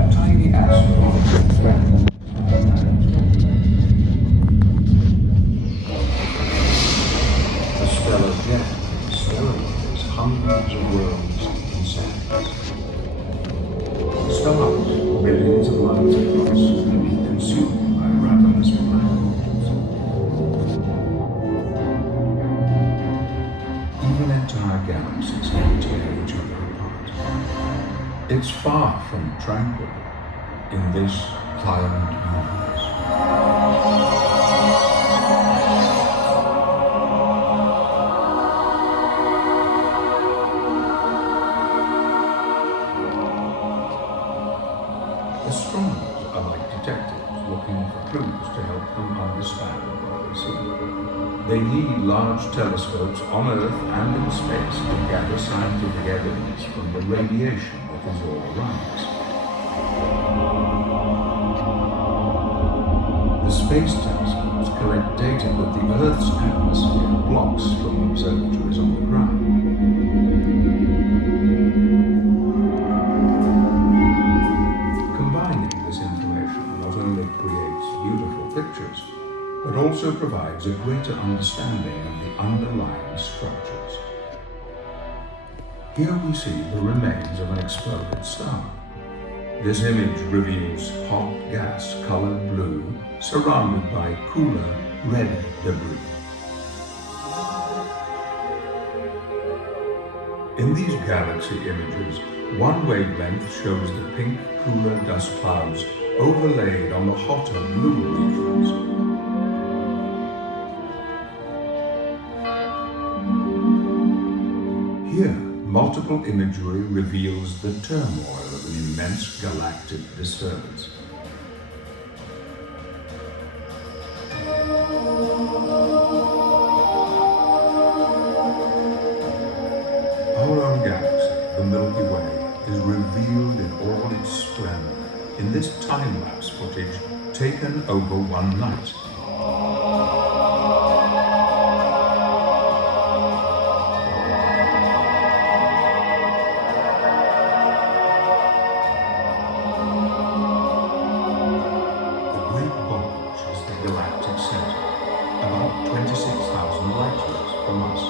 a tiny asteroid threatening our planet. The stellar jet stellarizes hundreds of worlds in seconds. Stars, billions of miles across, can be consumed by ravenous black holes. Even entire galaxies can tear each other apart. It's far from tranquil in this violent universe. Astronomers are like detectives looking for clues to help them understand what they see. They need large telescopes on Earth and in space to gather scientific evidence from the radiation that is all around us. The space telescopes collect data that the Earth's atmosphere blocks from observatories on the ground. Pictures, but also provides a greater understanding of the underlying structures. Here we see the remains of an exploded star. This image reveals hot gas colored blue, surrounded by cooler red debris. In these galaxy images, one wavelength shows the pink, cooler dust clouds overlaid on the hotter blue regions. Here, multiple imagery reveals the turmoil of an immense galactic disturbance. Our own galaxy, the Milky Way, is revealed in all its splendor in this time-lapse footage taken over one night. The Great Bulge is the galactic center, about 26,000 light-years from us.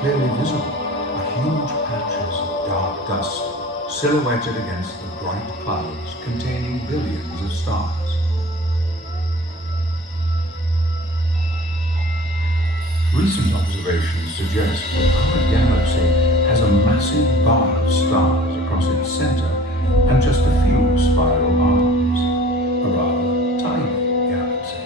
Clearly visible are huge patches of dark dust silhouetted against the bright clouds containing billions of stars. Recent observations suggest that our galaxy has a massive bar of stars across its center and just a few spiral arms, a rather tiny galaxy.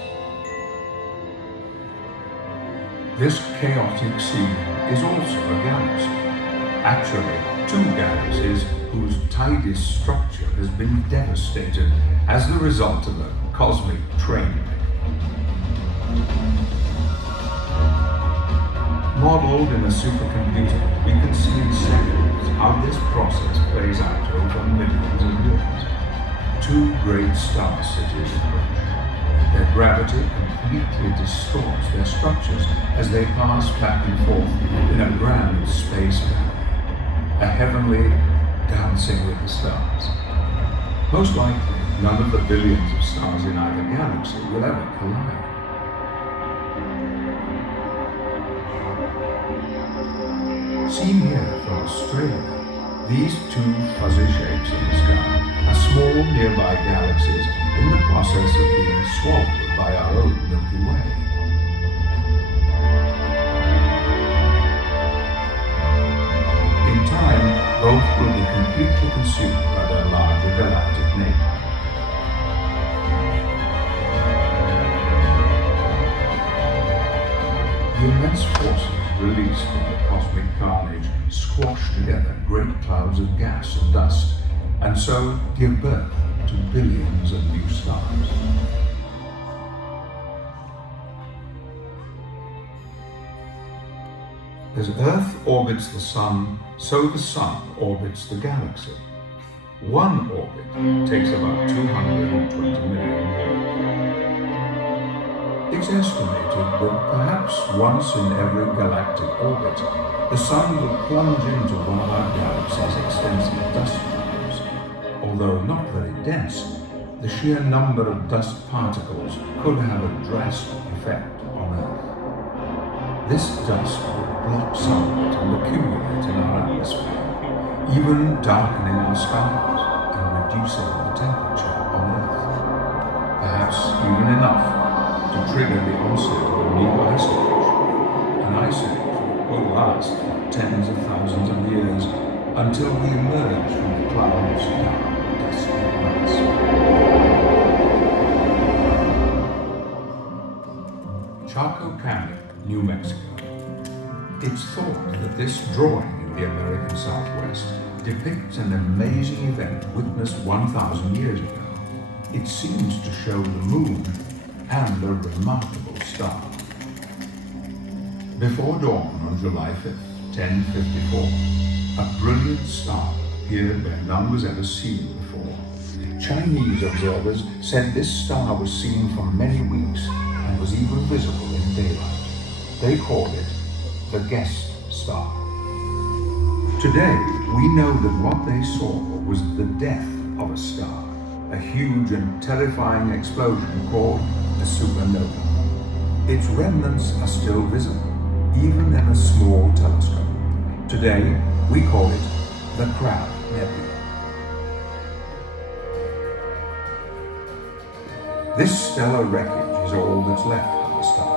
This chaotic scene is also a galaxy. Actually, two galaxies whose tidy structure has been devastated as the result of a cosmic train wreck. Modeled in a supercomputer, we can see in seconds how this process plays out over millions of years. Two great star cities approach. Their gravity completely distorts their structures as they pass back and forth in a grand space battle. A heavenly dancing with the stars. Most likely, none of the billions of stars in either galaxy will ever collide. Seen here from Australia, these two fuzzy shapes in the sky are small nearby galaxies in the process of being swallowed by our own Milky Way. In time, both will be completely consumed by their larger galactic neighbor. The immense forces released from the cosmic carnage squash together great clouds of gas and dust, and so give birth to billions of new stars. As Earth orbits the Sun, so the Sun orbits the galaxy. One orbit takes about 220 million years. It's estimated that perhaps once in every galactic orbit, the Sun will plunge into one of our galaxy's extensive dust clouds, or although not very dense, the sheer number of dust particles could have a drastic effect on Earth. This dust would block sunlight and accumulate in our atmosphere, even darkening our skies and reducing the temperature on Earth. Perhaps even enough to trigger the onset of a new ice age. An ice age that could last for tens of thousands of years until we emerge from the clouds down the dusty nights. Chaco Canyon, New Mexico. It's thought that this drawing in the American Southwest depicts an amazing event witnessed 1,000 years ago. It seems to show the moon and a remarkable star. Before dawn on July 5th, 1054, a brilliant star appeared where none was ever seen before. Chinese observers said this star was seen for many weeks and was even visible in daylight. They called it the guest star. Today, we know that what they saw was the death of a star, a huge and terrifying explosion called a supernova. Its remnants are still visible, even in a small telescope. Today, we call it the Crab Nebula. This stellar wreckage is all that's left of the star.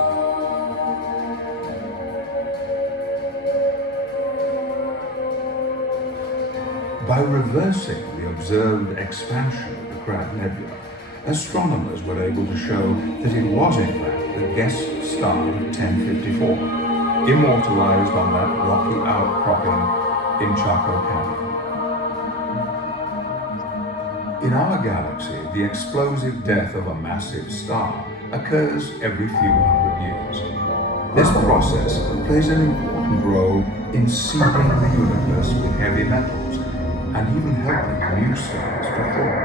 By reversing the observed expansion of the Crab Nebula, astronomers were able to show that it was in fact the guest star of 1054, immortalized on that rocky outcropping in Chaco Canyon. In our galaxy, the explosive death of a massive star occurs every few hundred years. This process plays an important role in seeding the universe with heavy metals and even helping new stars to form.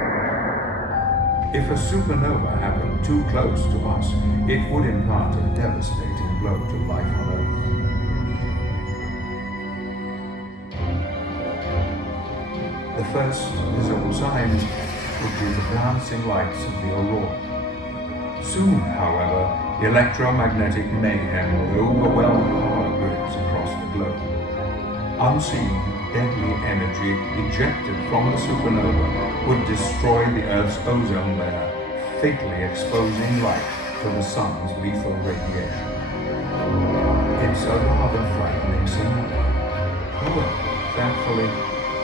If a supernova happened too close to us, it would impart a devastating blow to life on Earth. The first visible signs would be the dancing lights of the aurora. Soon, however, electromagnetic mayhem would overwhelm power grids across the globe. Unseen, deadly energy ejected from the supernova would destroy the Earth's ozone layer, fatally exposing life to the sun's lethal radiation. It's a rather frightening scenario. However, thankfully,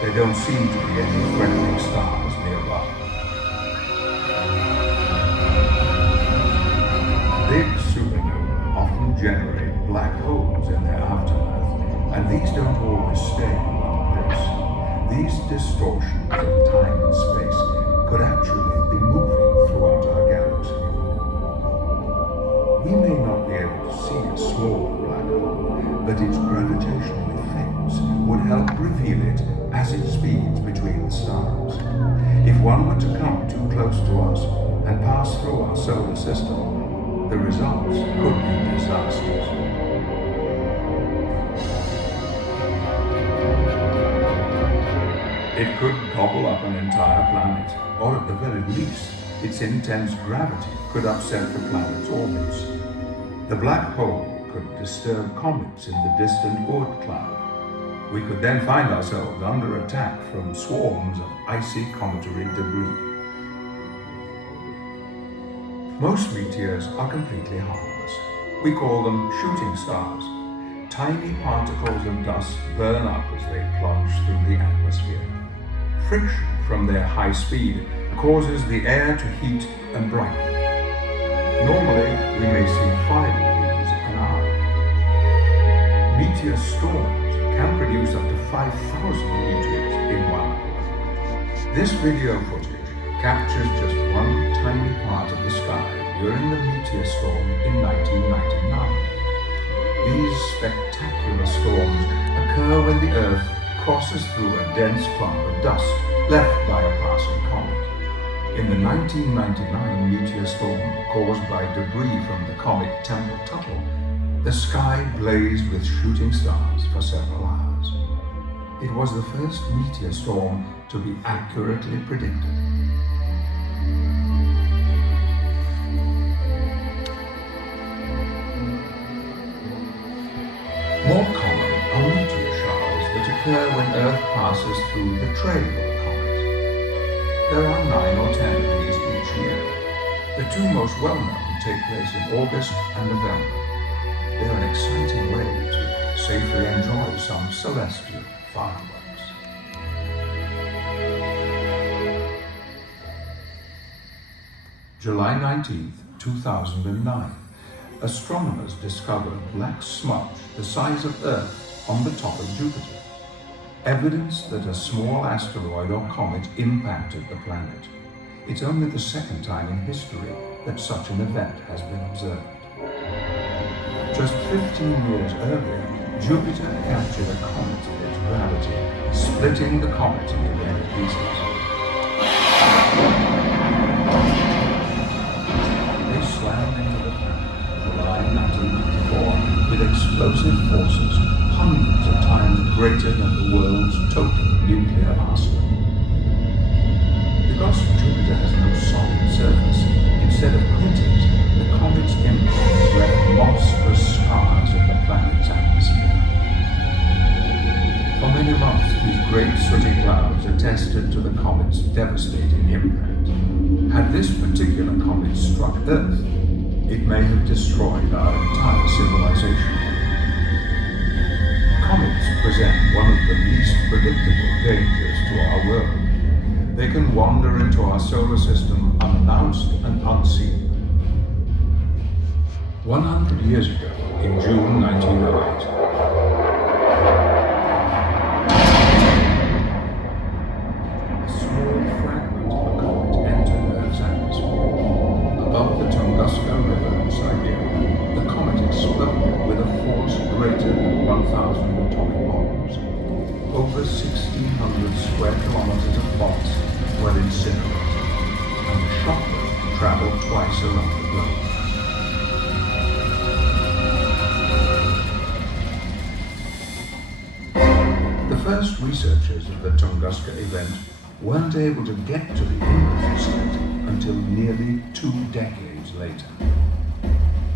there don't seem to be any threatening stars nearby. Big supernovae often generate black holes in their aftermath, and these don't always stay in one place. These distortions of time and space could actually be moving throughout our galaxy. We may not be able to see a small black hole, but its gravitational effects would help reveal it as it speeds between the stars. If one were to come too close to us and pass through our solar system, the results could be disastrous. It could gobble up an entire planet, or at the very least, its intense gravity could upset the planet's orbits. The black hole could disturb comets in the distant Oort cloud. We could then find ourselves under attack from swarms of icy cometary debris. Most meteors are completely harmless. We call them shooting stars. Tiny particles of dust burn up as they plunge through the atmosphere. Friction from their high speed causes the air to heat and brighten. Normally, we may see 5 of these an hour. Meteor storms can produce up to 5,000 meteors in 1 hour. This video footage captures just one tiny part of the sky during the meteor storm in 1999. These spectacular storms occur when the Earth crosses through a dense clump of dust left by a passing comet. In the 1999 meteor storm caused by debris from the comet Tempel-Tuttle, the sky blazed with shooting stars for several hours. It was the first meteor storm to be accurately predicted. More common are meteor showers that occur when Earth passes through the trail of a comet. There are 9 or 10 of these each year. The 2 most well-known take place in August and November. They're an exciting way to safely enjoy some celestial fireworks. July 19th, 2009. Astronomers discovered black smudge the size of Earth on the top of Jupiter. Evidence that a small asteroid or comet impacted the planet. It's only the second time in history that such an event has been observed. Just 15 years earlier, Jupiter captured a comet in its gravity, splitting the comet into many pieces. They slammed into the planet July 1994 with explosive forces hundreds of times greater than the world's total nuclear arsenal. Because Jupiter has no solid surface, instead of craters, the comet's impact left monstrous scars in the planet's atmosphere. For many months, these great sooty clouds attested to the comet's devastating impact. Had this particular comet struck Earth, it may have destroyed our entire civilization. Comets present one of the least predictable dangers to our world. They can wander into our solar system unannounced and unseen. 100 years ago, in June 1908, a small fragment of a comet entered Earth's atmosphere. Above the Tunguska River in Siberia, the comet exploded with a force greater than 1,000 atomic bombs. Over 1,600 square kilometers of forest were incinerated, and the shockwave traveled twice around the globe. The first researchers of the Tunguska event weren't able to get to the impact site until nearly 2 decades later.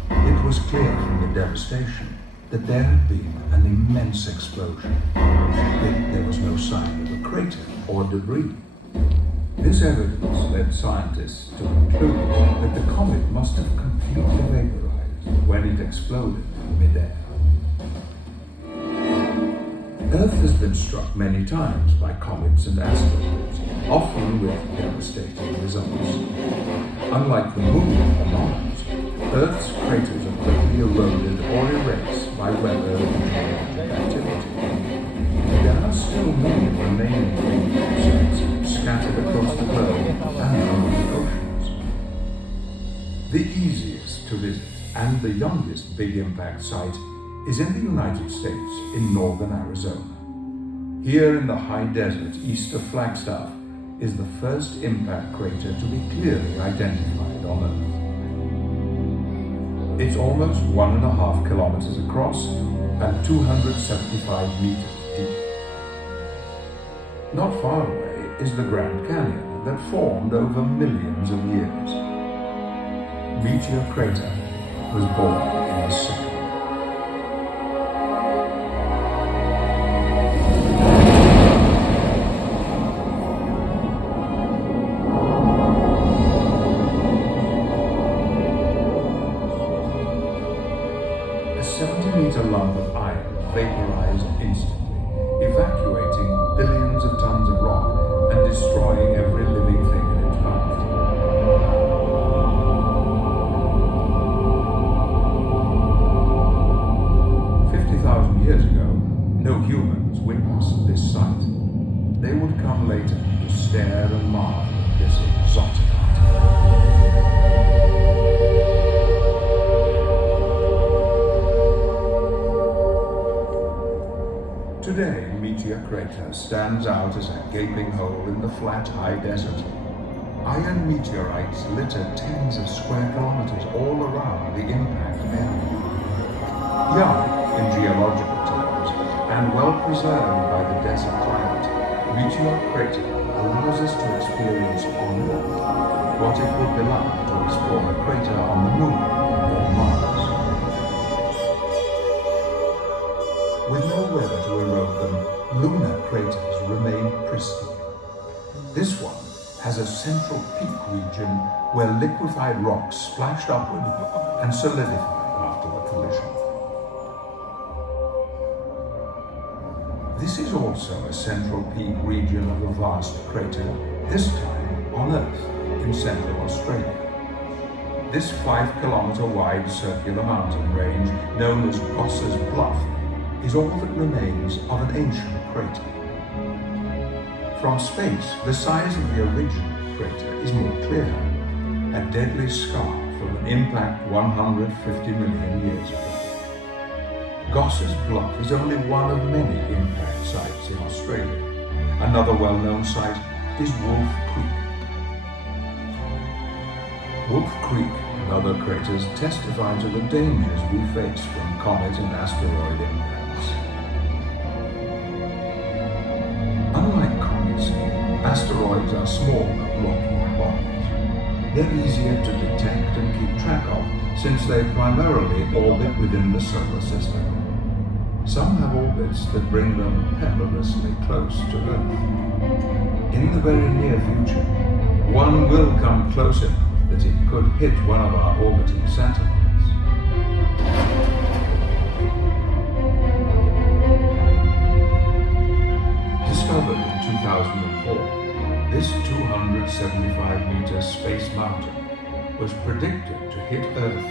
It was clear from the devastation that there had been an immense explosion, yet there was no sign of a crater or debris. This evidence led scientists to conclude that the comet must have completely vaporized when it exploded in midair. Earth has been struck many times by comets and asteroids, often with devastating results. Unlike the Moon or Mars, Earth's craters are quickly eroded or erased by weather and volcanic activity. There are still many remaining impact sites scattered across the globe and over the oceans. The easiest to visit and the youngest big impact site is in the United States in northern Arizona. Here in the high desert east of Flagstaff is the first impact crater to be clearly identified on Earth. It's almost 1.5 kilometers across and 275 meters deep. Not far away is the Grand Canyon that formed over millions of years. Meteor Crater was born in a second. A 70-meter lump of iron vaporized instantly, evacuating billions of tons of rock and destroying every living thing in its path. Years ago, no humans witnessed this sight. They would come later to stare and marvel at this exotic artifact. Today, Meteor Crater stands out as a gaping hole in the flat high desert. Iron meteorites litter tens of square kilometers all around the impact area. Young in geological terms, and well preserved by the desert climate, Meteor Crater allows us to experience on Earth what it would be like to explore a crater on the Moon or Mars. With no weather to erode them, lunar craters remain pristine. This one has a central peak region where liquefied rocks splashed upward and solidified after the collision. This is also a central peak region of a vast crater, this time on Earth in central Australia. This 5-kilometer wide circular mountain range, known as Gossa's Bluff, is all that remains of an ancient crater. From space, the size of the original crater is more clear, a deadly scar from an impact 150 million years ago. Gossa's Bluff is only one of many impact sites in Australia. Another well-known site is Wolf Creek. Wolf Creek and other craters testify to the dangers we face from comet and asteroid impacts. Unlike comets, asteroids are small, rocky bodies. They're easier to detect and keep track of since they primarily orbit within the solar system. Some have orbits that bring them perilously close to Earth. In the very near future, one will come close enough that it could hit one of our orbiting satellites. Discovered in 2004, this 275-meter space mountain was predicted to hit Earth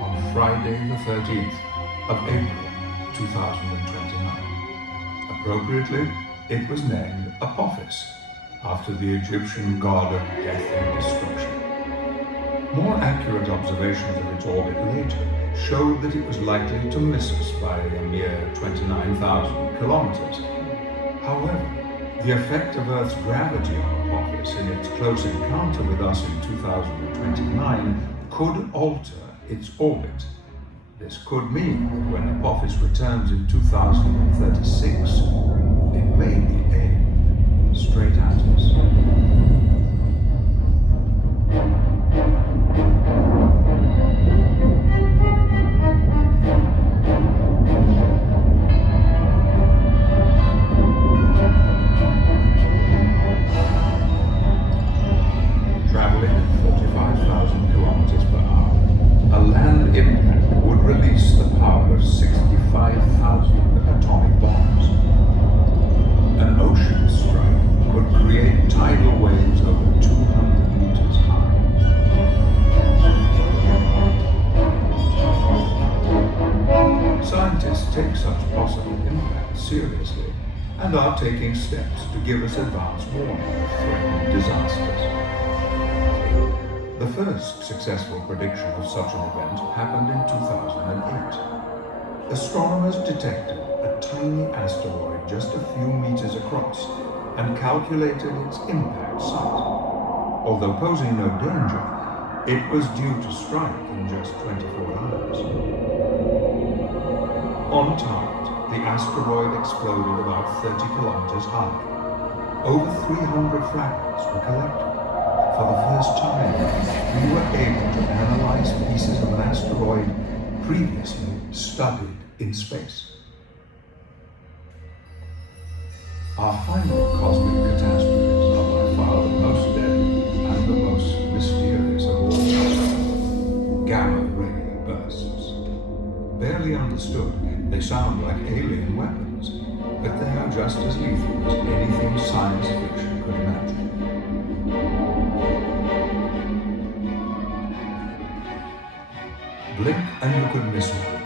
on Friday the 13th of April 2029. Appropriately, it was named Apophis, after the Egyptian god of death and destruction. More accurate observations of its orbit later showed that it was likely to miss us by a mere 29,000 kilometers. However, the effect of Earth's gravity on Apophis in its close encounter with us in 2029 could alter its orbit. This could mean that when Apophis returns in 2036, it may be aimed straight at us. Traveling at 45,000 kilometers per hour, a land impact would release the power of 65,000 atomic bombs. An ocean strike could create tidal waves over 200 meters high. Scientists take such possible impacts seriously and are taking steps to give us advance warning of threatened disasters. The first successful prediction of such an event happened in 2008. Astronomers detected a tiny asteroid just a few meters across and calculated its impact site. Although posing no danger, it was due to strike in just 24 hours. On target, the asteroid exploded about 30 kilometers high. Over 300 fragments were collected. For the first time, we were able to analyze pieces of an asteroid previously studied in space. Our final cosmic catastrophes are by far the most deadly and the most mysterious of all. Gamma ray bursts. Barely understood, they sound like alien weapons, but they are just as lethal as anything science fiction could imagine. Blink and you could miss one.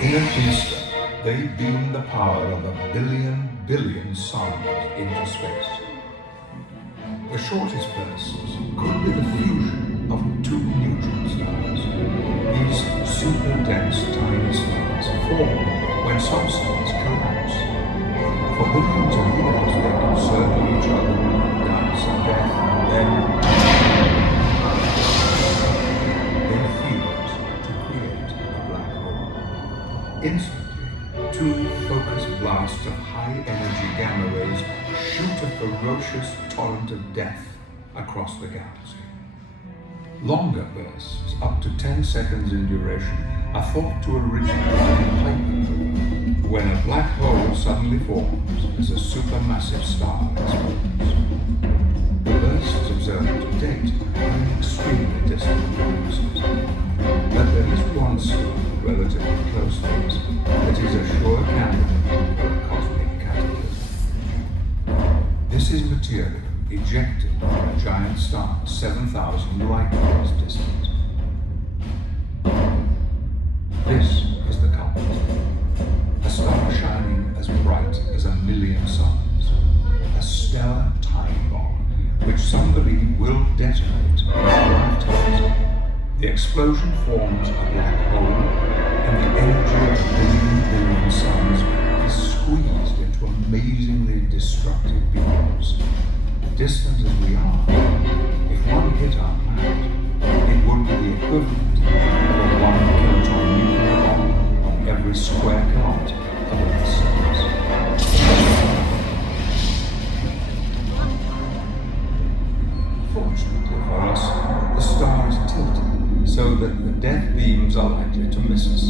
In an instant, they beam the power of a billion suns into space. The shortest bursts could be the fusion of two neutron stars. These super-dense tiny stars form when some stars collapse. For billions of years, they can circle each other, dance and death, then instantly, two focused blasts of high-energy gamma rays shoot a ferocious ferocious torrent of death across the galaxy. Longer bursts, up to 10 seconds in duration, are thought to originate in hypernova, when a black hole suddenly forms as a supermassive star explodes. The bursts observed to date are in extremely distant galaxies, but there is one star relatively close to us that is a sure candidate for a cosmic cataclysm. This is material ejected from a giant star 7,000 light-years distant. This is the culprit, a star shining as bright as 1,000,000 suns, a stellar time bomb which somebody will detonate in our lifetimes. The explosion forms a black hole, and the energy of 1,000,000,000 suns is squeezed into amazingly destructive beams. Distant as we are, if one hit our planet, it would be the equivalent of a 1 kiloton nuclear bomb on every square kilometer of Earth's surface. Fortunately for us, the star is tilted so that the death beams are likely to miss us,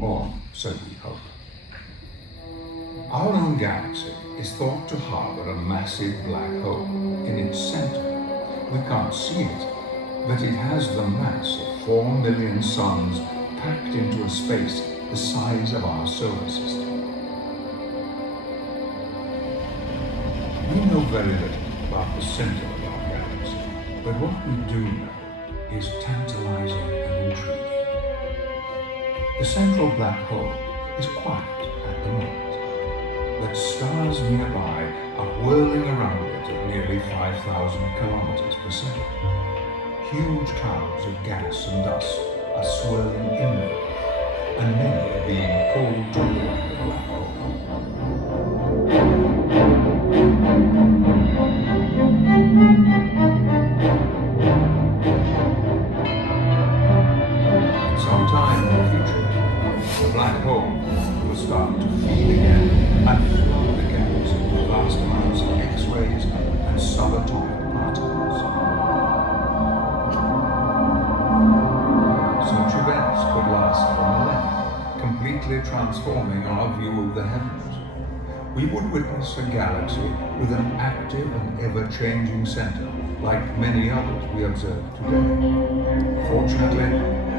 or so we hope. Our own galaxy is thought to harbor a massive black hole in its center. We can't see it, but it has the mass of 4,000,000 suns packed into a space the size of our solar system. We know very little about the center of our galaxy, but what we do know is tantalizing and intriguing. The central black hole is quiet at the moment, but stars nearby are whirling around it at nearly 5,000 kilometers per second. Huge clouds of gas and dust are swirling inward, and many are being pulled toward the black hole. Sometime in the future, the black hole will start to feed again and fill the galaxy with vast amounts of X-rays and subatomic particles. Such events could last for millennia, completely transforming our view of the heavens. We would witness a galaxy with an active and ever-changing center, like many others we observe today. Fortunately,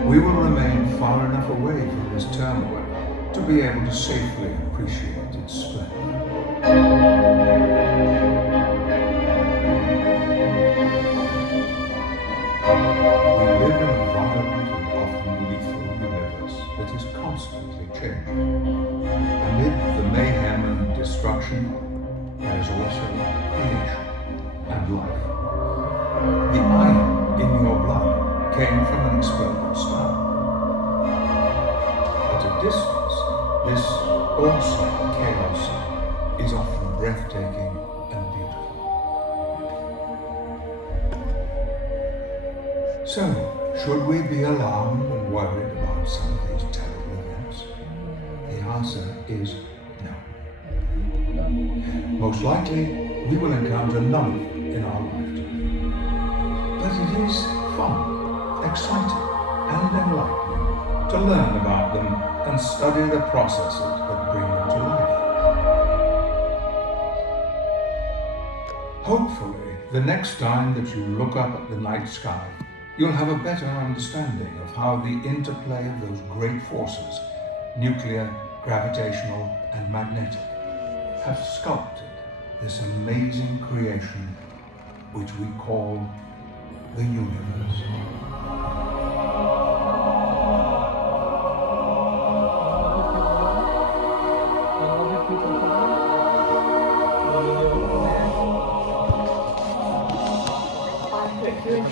we will remain far enough away from this turmoil to be able to safely appreciate its splendor. We live in a violent and often lethal universe that is constantly changing. Amid the mayhem and destruction, there is also creation and life. The iron in your blood came from an exploded star. At a distance, this awesome chaos is often breathtaking and beautiful. So, should we be alarmed and worried about some of these terrible events? The answer is no. Most likely, we will encounter none of them in our lifetime. But it is fun, exciting, and enlightening to learn about them and study the processes that bring them to life. Hopefully, the next time that you look up at the night sky, you'll have a better understanding of how the interplay of those great forces, nuclear, gravitational, and magnetic, have sculpted this amazing creation which we call the universe.